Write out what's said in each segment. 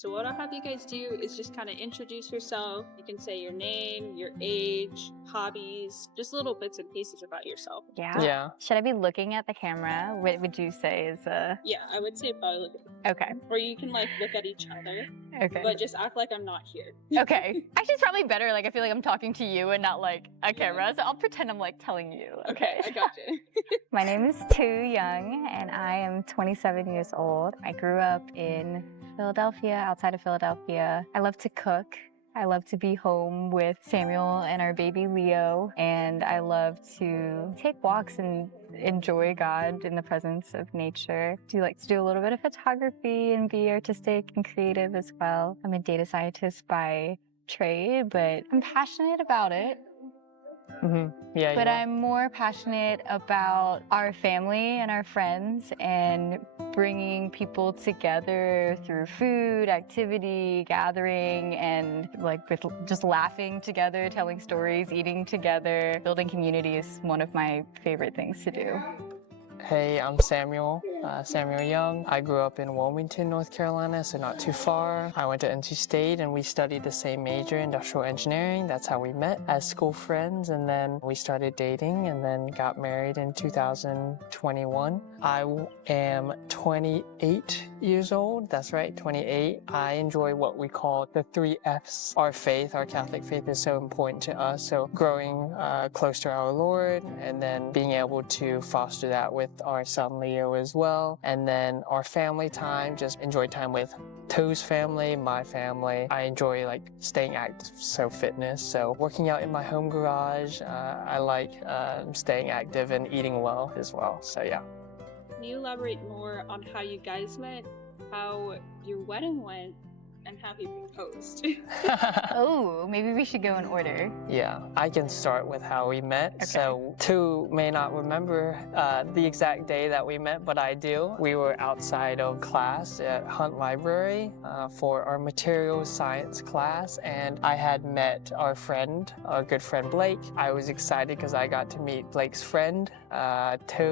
So what I'll have you guys do is just kind of introduce yourself. You can say your name, your age, hobbies, just little bits and pieces about yourself. Yeah. Should I be looking at the camera? What would you say is Yeah, I would say probably look at Okay. Or you can like look at each other. Okay. But just act like I'm not here. Okay. Actually, it's probably better. Like, I feel like I'm talking to you and not like a camera. So I'll pretend I'm like telling you. Okay, I got you. My name is Tu Young, and I am 27 years old. I grew up in Philadelphia, outside of Philadelphia. I love to cook. I love to be home with Samuel and our baby Leo, and I love to take walks and enjoy God in the presence of nature. I do like to do a little bit of photography and be artistic and creative as well. I'm a data scientist by trade, but I'm passionate about it. Yeah, But I'm more passionate about our family and our friends and bringing people together through food, activity, gathering, and like with just laughing together, telling stories, eating together. Building community is one of my favorite things to do. Hey, I'm Samuel Young. I grew up in Wilmington, North Carolina, so not too far. I went to NC State and we studied the same major, industrial engineering. That's how we met as school friends, and then we started dating and then got married in 2021. I am 28 years old. That's right, 28. I enjoy what we call the 3 F's. Our faith, our Catholic faith is so important to us. So growing close to our Lord, and then being able to foster that with our son Leo as well. And then our family time, just enjoy time with To's family, my family. I enjoy like staying active, so fitness. So working out in my home garage. I like staying active and eating well as well. So yeah. Can you elaborate more on how you guys met, how your wedding went, and how he proposed? Oh, maybe we should go in order. Yeah, I can start with how we met. Okay. So, Tu may not remember the exact day that we met, but I do. We were outside of class at Hunt Library for our materials science class, and I had met our good friend Blake. I was excited because I got to meet Blake's friend, Tu,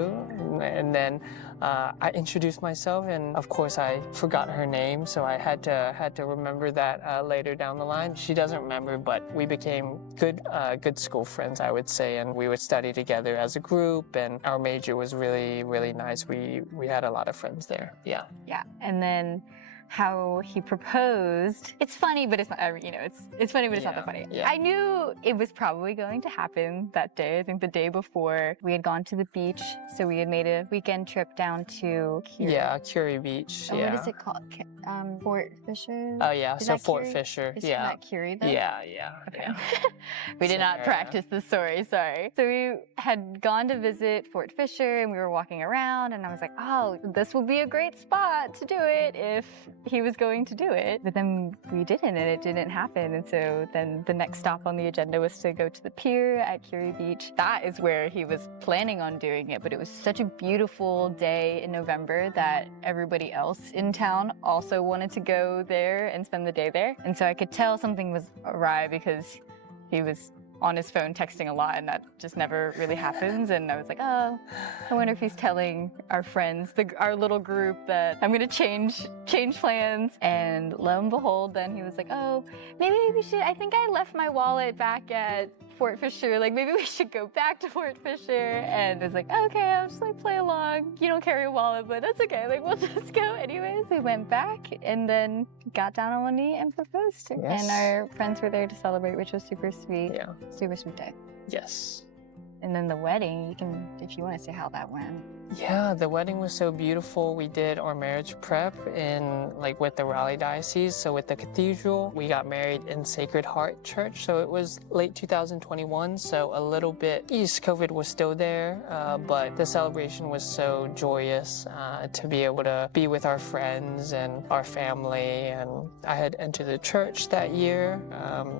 and then I introduced myself, and of course I forgot her name, so I had to remember that later down the line. She doesn't remember, but we became good school friends, I would say, and we would study together as a group, and our major was really, really nice. We had a lot of friends there. Yeah. Yeah, and then how he proposed. It's funny, but it's not. It's funny, but it's not that funny. Yeah. I knew it was probably going to happen that day. I think the day before we had gone to the beach, so we had made a weekend trip down to Curie. Yeah, Curie Beach. Oh, Yeah. what is it called? Fort Fisher. Oh yeah, Is so that Fort Curie? Fisher. Is Yeah. that Curie though? Yeah. Okay. Yeah. We did Same not area. practice the story, sorry. So we had gone to visit Fort Fisher and we were walking around and I was like, oh, this will be a great spot to do it if he was going to do it. But then we didn't, and it didn't happen. And so then the next stop on the agenda was to go to the pier at Curie Beach. That is where he was planning on doing it, but it was such a beautiful day in November that everybody else in town also wanted to go there and spend the day there. And so I could tell something was awry because he was on his phone texting a lot, and that just never really happens. And I was like, oh, I wonder if he's telling our friends, our little group, that I'm gonna change plans. And lo and behold, then he was like, oh, maybe we should, I think I left my wallet back at Fort Fisher, like maybe we should go back to Fort Fisher. And I was like, okay, I'll just like play along. You don't carry a wallet, but that's okay, like we'll just go anyways. We went back and then got down on one knee and proposed. Yes. And our friends were there to celebrate, which was super sweet. Yeah. Super sweet day. Yes. And then the wedding, you can, if you want to say how that went. Yeah, the wedding was so beautiful. We did our marriage prep with the Raleigh Diocese, so with the cathedral. We got married in Sacred Heart Church, so it was late 2021, so a little bit, COVID was still there, but the celebration was so joyous to be able to be with our friends and our family. And I had entered the church that year,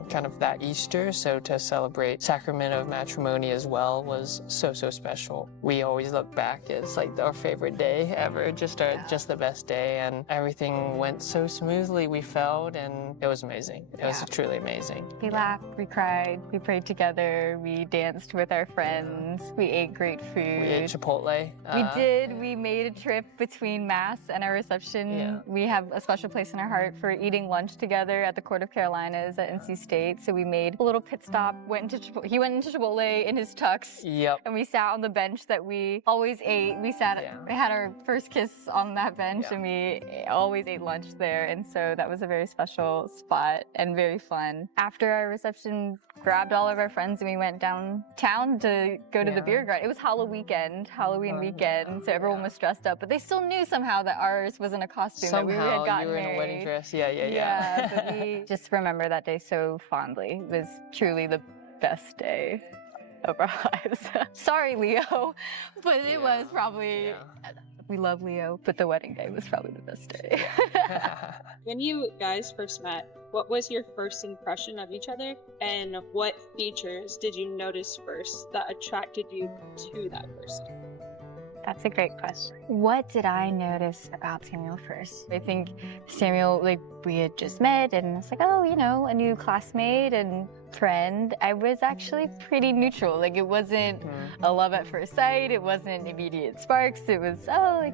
kind of that Easter, so to celebrate Sacrament of Matrimony as well was so special. We always look back it's like our favorite day ever. Just the best day, and everything went so smoothly. We felt, and it was amazing. It was truly amazing. We laughed, we cried, we prayed together, we danced with our friends, we ate great food. We ate Chipotle. We did. We made a trip between Mass and our reception. Yeah. We have a special place in our heart for eating lunch together at the Court of Carolinas at NC State. So we made a little pit stop. He went into Chipotle in his tux. Yep. And we sat on the bench that we always ate. We had our first kiss on that bench, and we always ate lunch there. And so that was a very special spot and very fun. After our reception, grabbed all of our friends and we went downtown to go to the beer garden. It was Halloween weekend, so everyone was dressed up, but they still knew somehow that ours wasn't a costume. Somehow that we had gotten you were married. in a wedding dress. Yeah. Yeah, but we just remember that day so fondly. It was truly the best day of our lives. Sorry, Leo, but it was probably. We love Leo, but the wedding day was probably the best day. When you guys first met, what was your first impression of each other, and what features did you notice first that attracted you to that person? That's a great question. What did I notice about Samuel first? I think Samuel, we had just met and it's like, oh, a new classmate and friend. I was actually pretty neutral. It wasn't a love at first sight. It wasn't immediate sparks. It was,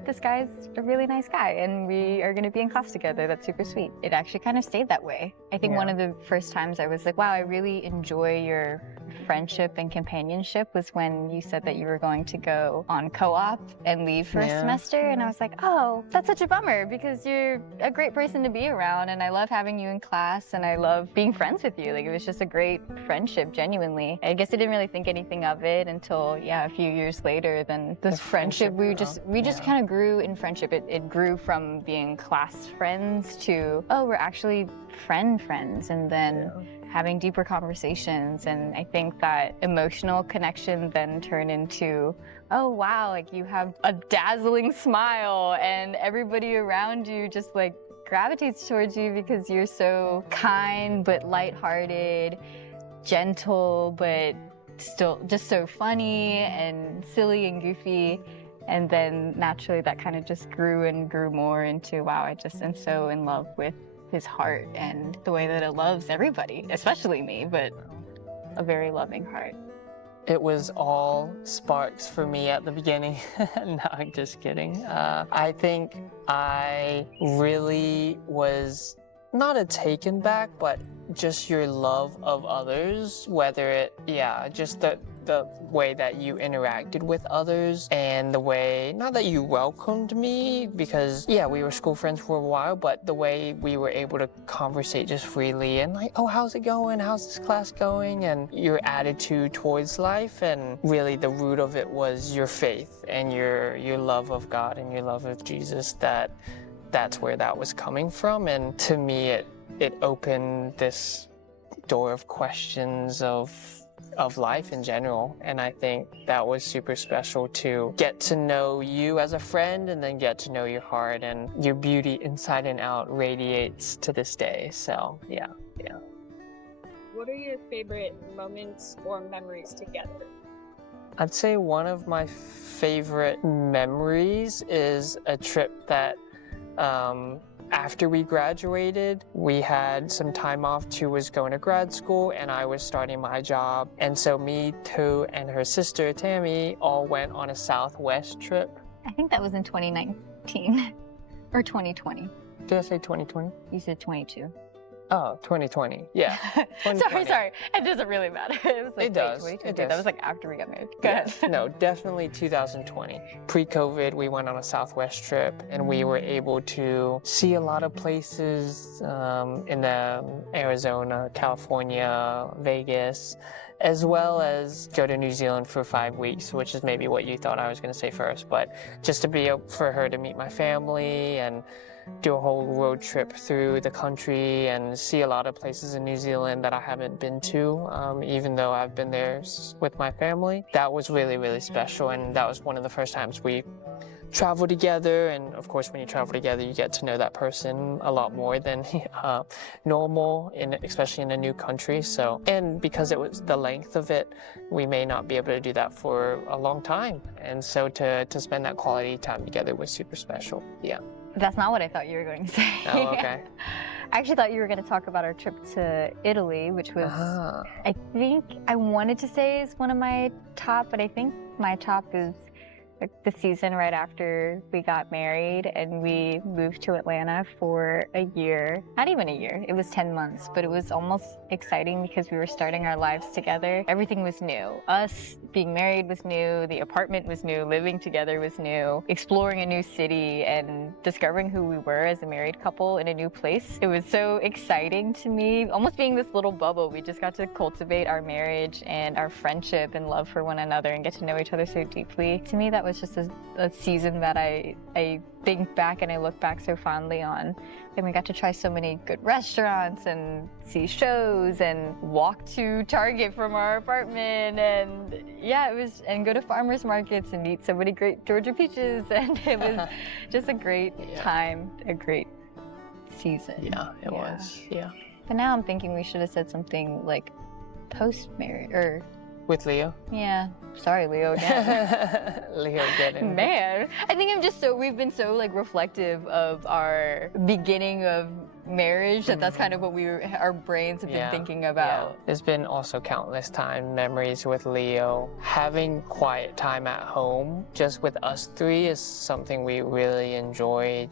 this guy's a really nice guy and we are going to be in class together. That's super sweet. It actually kind of stayed that way. I think one of the first times I was like, wow, I really enjoy your friendship and companionship was when you said that you were going to go on co-op and leave for a semester. And I was like, oh, that's such a bummer because you're a great person to be around and I love having you in class and I love being friends with you. It was just a great friendship, genuinely. I guess I didn't really think anything of it until, a few years later. Then this friendship, we just kind of grew in friendship. It grew from being class friends to, we're actually friends. And then having deeper conversations. And I think that emotional connection then turned into, oh wow, you have a dazzling smile and everybody around you just gravitates towards you because you're so kind but lighthearted, gentle but still just so funny and silly and goofy. And then naturally that kind of just grew and grew more into, wow, I just am so in love with his heart and the way that it loves everybody, especially me, but a very loving heart. It was all sparks for me at the beginning. No, I'm just kidding. I think I really was not a taken back, but just your love of others, whether it, just the way that you interacted with others and the way, not that you welcomed me because, we were school friends for a while, but the way we were able to conversate just freely and oh, how's it going? How's this class going? And your attitude towards life. And really the root of it was your faith and your love of God and your love of Jesus, that's where that was coming from. And to me, it opened this door of questions of life in general. And I think that was super special to get to know you as a friend and then get to know your heart, and your beauty inside and out radiates to this day. So, yeah. What are your favorite moments or memories together? I'd say one of my favorite memories is a trip that after we graduated, we had some time off. Tu was going to grad school and I was starting my job. And so me, Tu, and her sister, Tammy, all went on a Southwest trip. I think that was in 2019 or 2020. Did I say 2020? You said 22. Oh, 2020. Yeah. 2020. Sorry. It doesn't really matter. It was It does. 2022. It does. That was after we got married. Go ahead. No, definitely 2020. Pre-COVID, we went on a Southwest trip and we were able to see a lot of places in Arizona, California, Vegas, as well as go to New Zealand for 5 weeks, which is maybe what you thought I was going to say first, but just to be able for her to meet my family and do a whole road trip through the country and see a lot of places in New Zealand that I haven't been to, even though I've been there with my family. That was really, really special, and that was one of the first times we travel together, and of course when you travel together you get to know that person a lot more than normal, especially in a new country. So, and because it was the length of it, we may not be able to do that for a long time, and so to spend that quality time together was super special. Yeah. That's not what I thought you were going to say. Oh, okay. I actually thought you were going to talk about our trip to Italy, which was, I think, I wanted to say is one of my top, but I think my top is the season right after we got married and we moved to Atlanta for a year. Not even a year, it was 10 months, but it was almost exciting because we were starting our lives together. Everything was new. Us being married was new, the apartment was new, living together was new, exploring a new city and discovering who we were as a married couple in a new place. It was so exciting to me, almost being this little bubble. We just got to cultivate our marriage and our friendship and love for one another and get to know each other so deeply. To me, that was just a season that I think back and I look back so fondly on. And we got to try so many good restaurants and see shows and walk to Target from our apartment, and yeah, it was, and go to farmers markets and eat so many great Georgia peaches, and it was just a great time, a great season. Yeah, it was. Yeah. But now I'm thinking we should have said something like post-marriage, or With Leo? yeah. Sorry, Leo again. Leo getting. Man, I think we've been so like reflective of our beginning of marriage that that's kind of what our brains have been thinking about. Yeah. There's been also countless memories with Leo. Having quiet time at home, just with us three, is something we really enjoy.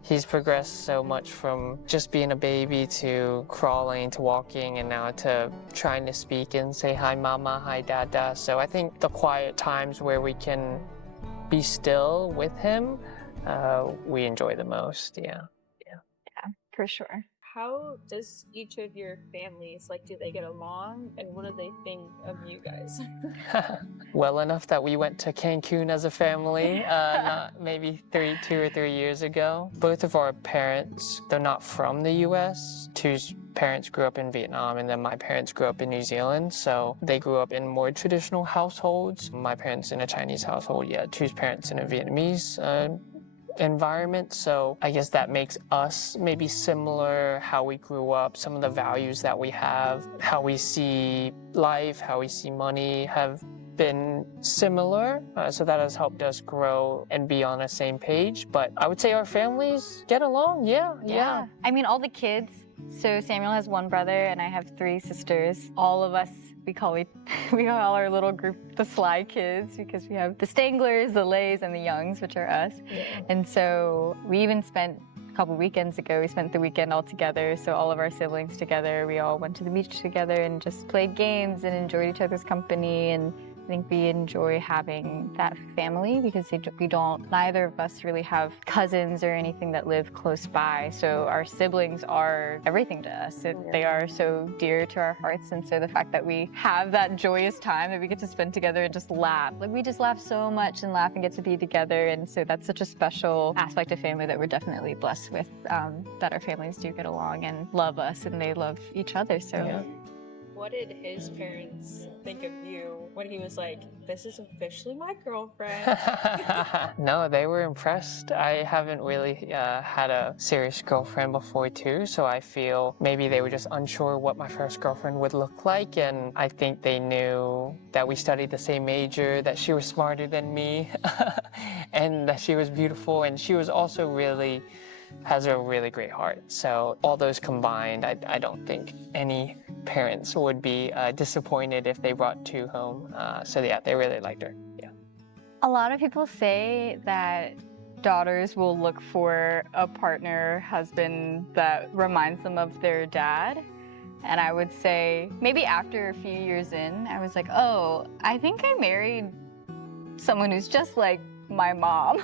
He's progressed so much from just being a baby to crawling to walking and now to trying to speak and say hi mama, hi dada. So I think the quiet times where we can be still with him, we enjoy the most. Yeah, for sure. How does each of your families, do they get along, and what do they think of you guys? Well enough that we went to Cancun as a family, not maybe 2 or 3 years ago. Both of our parents, they're not from the US. Tu's parents grew up in Vietnam, and then my parents grew up in New Zealand, so they grew up in more traditional households. My parents in a Chinese household, Tu's parents in a Vietnamese environment, so I guess that makes us maybe similar, how we grew up, some of the values that we have, how we see life, how we see money have been similar, so that has helped us grow and be on the same page. But I would say our families get along. Yeah. I mean, all the kids, so Samuel has one brother and I have 3 sisters. All of us, we call our little group the Sly Kids, because we have the Stanglers, the Lays, and the Youngs, which are us. And so we even spent a couple weekends ago, we spent the weekend all together, so all of our siblings together, we all went to the beach together and just played games and enjoyed each other's company. And I think we enjoy having that family because neither of us really have cousins or anything that live close by. So our siblings are everything to us. They are so dear to our hearts. And so the fact that we have that joyous time that we get to spend together and just laugh, we just laugh so much and laugh and get to be together. And so that's such a special aspect of family that we're definitely blessed with, that our families do get along and love us and they love each other. So. What did his parents think of you when he was like, this is officially my girlfriend? No, they were impressed. I haven't really had a serious girlfriend before too, so I feel maybe they were just unsure what my first girlfriend would look like, and I think they knew that we studied the same major, that she was smarter than me, and that she was beautiful, and she was also has a really great heart. So all those combined, I don't think any parents would be disappointed if they brought Tu home. So yeah, they really liked her. Yeah. A lot of people say that daughters will look for a partner, husband that reminds them of their dad. And I would say maybe after a few years in, I was like, oh, I think I married someone who's just like my mom.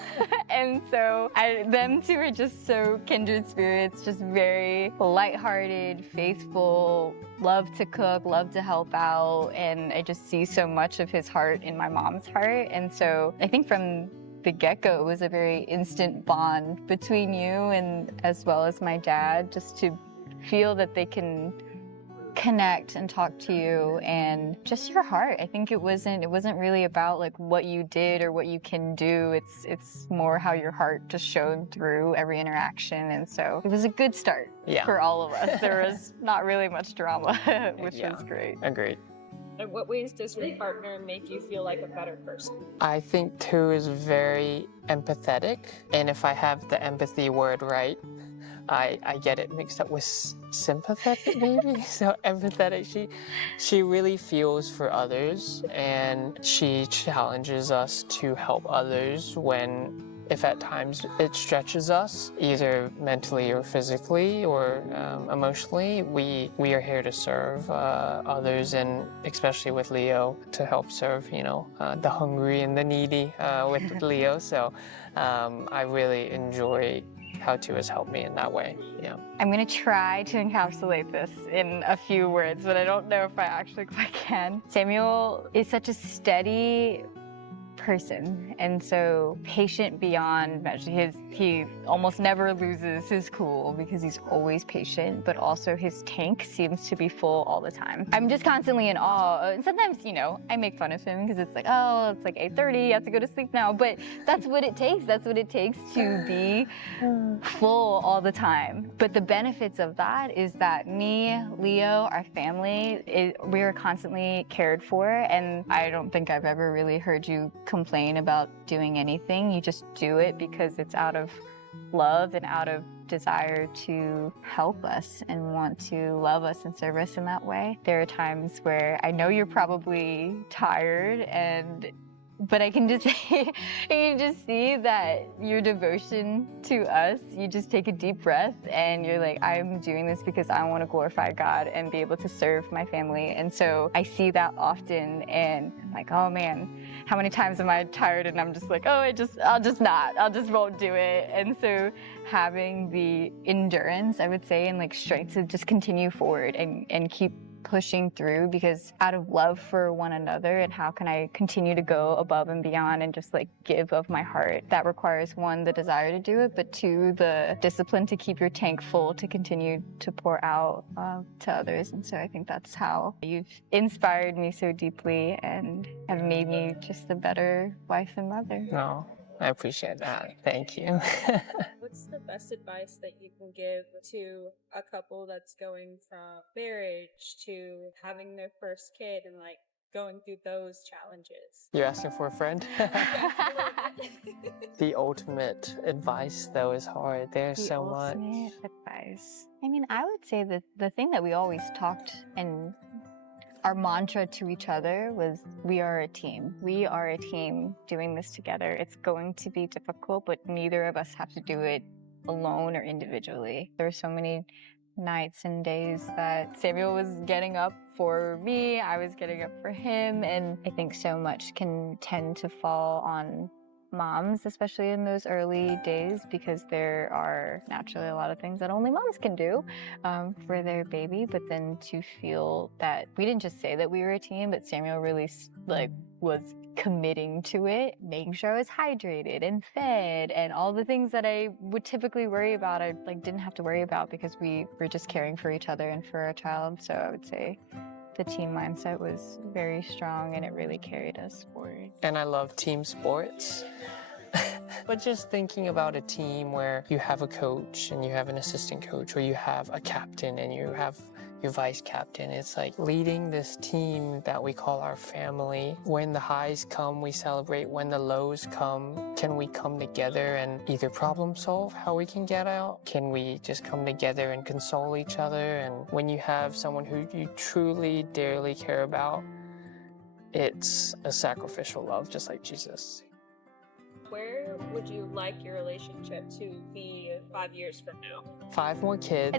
And so them two are just so kindred spirits, just very lighthearted, faithful, love to cook, love to help out. And I just see so much of his heart in my mom's heart. And so I think from the get-go, it was a very instant bond between you and as well as my dad, just to feel that they can connect and talk to you and just your heart. I think it wasn't really about like what you did or what you can do. It's more how your heart just showed through every interaction, and so it was a good start for all of us. There was not really much drama, which was great. Agreed. In what ways does your partner make you feel like a better person? I think Tu is very empathetic, and if I have the empathy word right, I get it mixed up with sympathetic maybe. So empathetic, she really feels for others, and she challenges us to help others if at times it stretches us, either mentally or physically or emotionally. We are here to serve others, and especially with Leo, to help serve, the hungry and the needy with Leo. So I really enjoy how Tu has helped me in that way. Yeah. I'm gonna try to encapsulate this in a few words, but I don't know if I actually quite can. Samuel is such a steady person, and so patient beyond measure. He almost never loses his cool because he's always patient, but also his tank seems to be full all the time. I'm just constantly in awe, and sometimes, I make fun of him because it's like, oh, it's like 8:30, you have to go to sleep now, but that's what it takes. That's what it takes to be full all the time. But the benefits of that is that me, Leo, our family, we are constantly cared for, and I don't think I've ever really heard you complain about doing anything. You just do it because it's out of love and out of desire to help us and want to love us and serve us in that way. There are times where I know you're probably tired, but I can just see that your devotion to us, you just take a deep breath and you're like, I'm doing this because I want to glorify God and be able to serve my family. And so I see that often, and I'm like, oh man, how many times am I tired? And I'm just like, oh, I'll just won't do it. And so having the endurance, I would say, and like strength to just continue forward and keep pushing through, because out of love for one another, and how can I continue to go above and beyond and just like give of my heart, that requires, one, the desire to do it, but two, the discipline to keep your tank full to continue to pour out to others. And so I think that's how you've inspired me so deeply and have made me just a better wife and mother. No, I appreciate that. Thank you. What's the best advice that you can give to a couple that's going from marriage to having their first kid and like going through those challenges? You're asking for a friend? The ultimate advice, though, is hard. There's so much. The ultimate advice. I mean, I would say that the thing that we always talked, and our mantra to each other, was we are a team. We are a team doing this together. It's going to be difficult, but neither of us have to do it alone or individually. There were so many nights and days that Samuel was getting up for me, I was getting up for him, and I think so much can tend to fall on moms, especially in those early days, because there are naturally a lot of things that only moms can do for their baby. But then to feel that we didn't just say that we were a team, but Samuel really was committing to it, making sure I was hydrated and fed, and all the things that I would typically worry about, I didn't have to worry about because we were just caring for each other and for our child. So I would say the team mindset was very strong, and it really carried us forward. And I love team sports. But just thinking about a team where you have a coach and you have an assistant coach, or you have a captain and you have your vice captain, it's like leading this team that we call our family. When the highs come, we celebrate. When the lows come, can we come together and either problem solve how we can get out? Can we just come together and console each other? And when you have someone who you truly, dearly care about, it's a sacrificial love, just like Jesus. Where would you like your relationship to be 5 years from now? 5 more kids.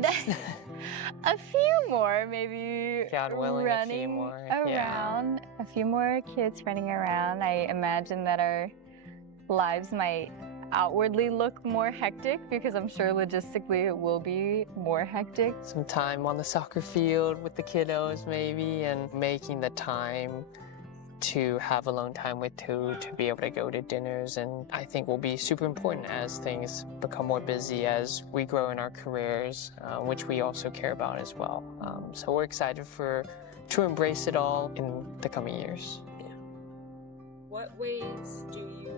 A few more, maybe. God willing, a few more. Around. Yeah. A few more kids running around. I imagine that our lives might outwardly look more hectic, because I'm sure logistically it will be more hectic. Some time on the soccer field with the kiddos maybe, and making the time to have alone time with too, to be able to go to dinners, and I think will be super important as things become more busy, as we grow in our careers, which we also care about as well. So we're excited to embrace it all in the coming years. What ways do you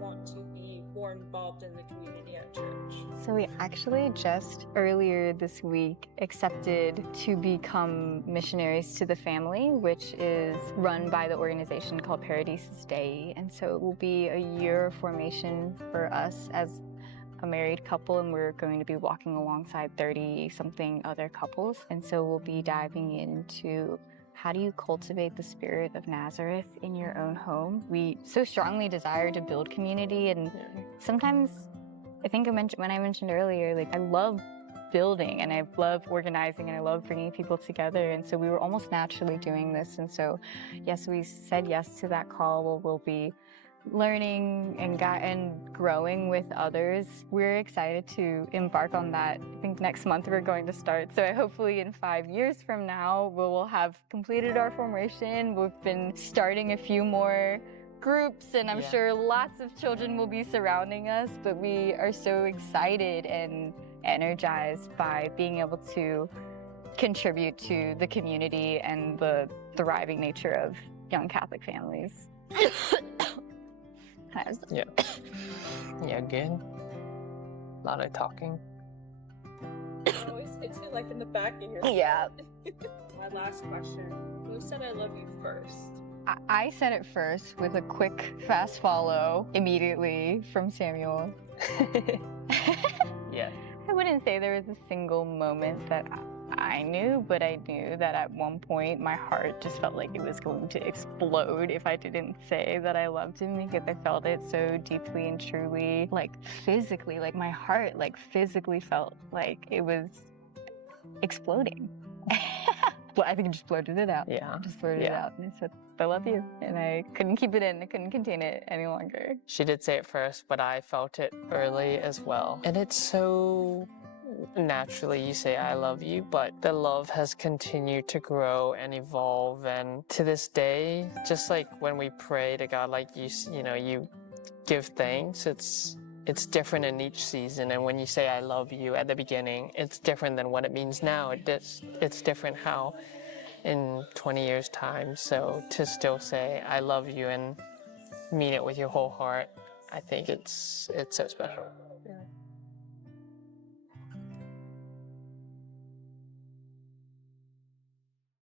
want to be more involved in the community at church? So we actually just earlier this week accepted to become missionaries to the family, which is run by the organization called Paradisus Dei. And so it will be a year of formation for us as a married couple, and we're going to be walking alongside 30-something other couples. And so we'll be diving into how do you cultivate the spirit of Nazareth in your own home? We so strongly desire to build community, and sometimes I think when I mentioned earlier, like I love building and I love organizing and I love bringing people together, and so we were almost naturally doing this. And so yes, we said yes to that call where we'll be learning and growing with others. We're excited to embark on that. I think next month we're going to start. So hopefully in 5 years from now, we will have completed our formation. We've been starting a few more groups, and I'm sure lots of children will be surrounding us, but we are so excited and energized by being able to contribute to the community and the thriving nature of young Catholic families. Yeah, good. A lot of talking. Always hits you like in the back of your Yeah. My last question. Who said I love you first? I said it first with a quick fast follow immediately from Samuel. Yeah. I wouldn't say there was a single moment that I knew, but I knew that at one point my heart just felt like it was going to explode if I didn't say that I loved him, because I felt it so deeply and truly, like physically, like my heart like physically felt like it was exploding. Well, I think I just blurted it out. Yeah. I just blurted it out and I said, I love you. And I couldn't keep it in. I couldn't contain it any longer. She did say it first, but I felt it early as well. And it's so naturally you say I love you, but the love has continued to grow and evolve, and to this day, just like when we pray to God, like you give thanks, it's different in each season, and when you say I love you at the beginning, it's different than what it means now. It's different how in 20 years time. So to still say I love you and mean it with your whole heart, I think it's so special.